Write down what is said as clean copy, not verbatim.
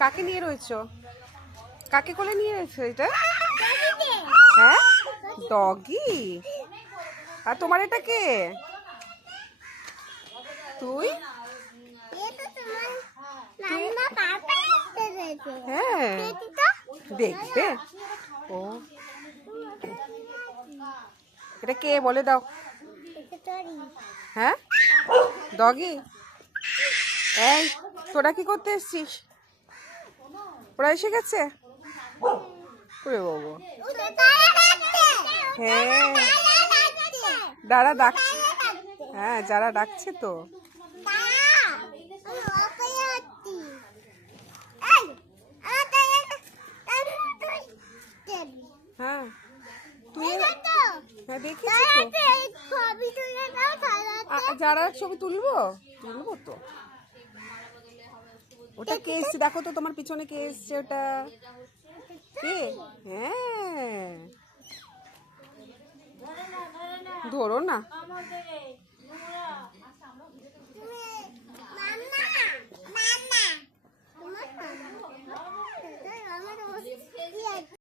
কাকে নিয়ে রয়েছো? কাকে কোলে নিয়ে রয়েছো এটা? হ্যাঁ, ডগি। আর তোমার এটা কে? তুই? হ্যাঁ, দেখবে। ও, এটা কে বলে দাও? হ্যাঁ, ডগি। এই, তোরা কি করতে এসছিস? ওরা এসে গেছে? ওরে বাবা। হ্যাঁ, দাঁড়া ডাকছে। হ্যাঁ, যারা ডাকছে তো। হ্যাঁ, তুই? হ্যাঁ, দেখেছি তো। যারা ছবি তুলবো তুলবো তো। ওটা কে এসছে দেখো তো, তোমার পিছনে কে এসছে ওটা? কে? হ্যাঁ, ধরো না।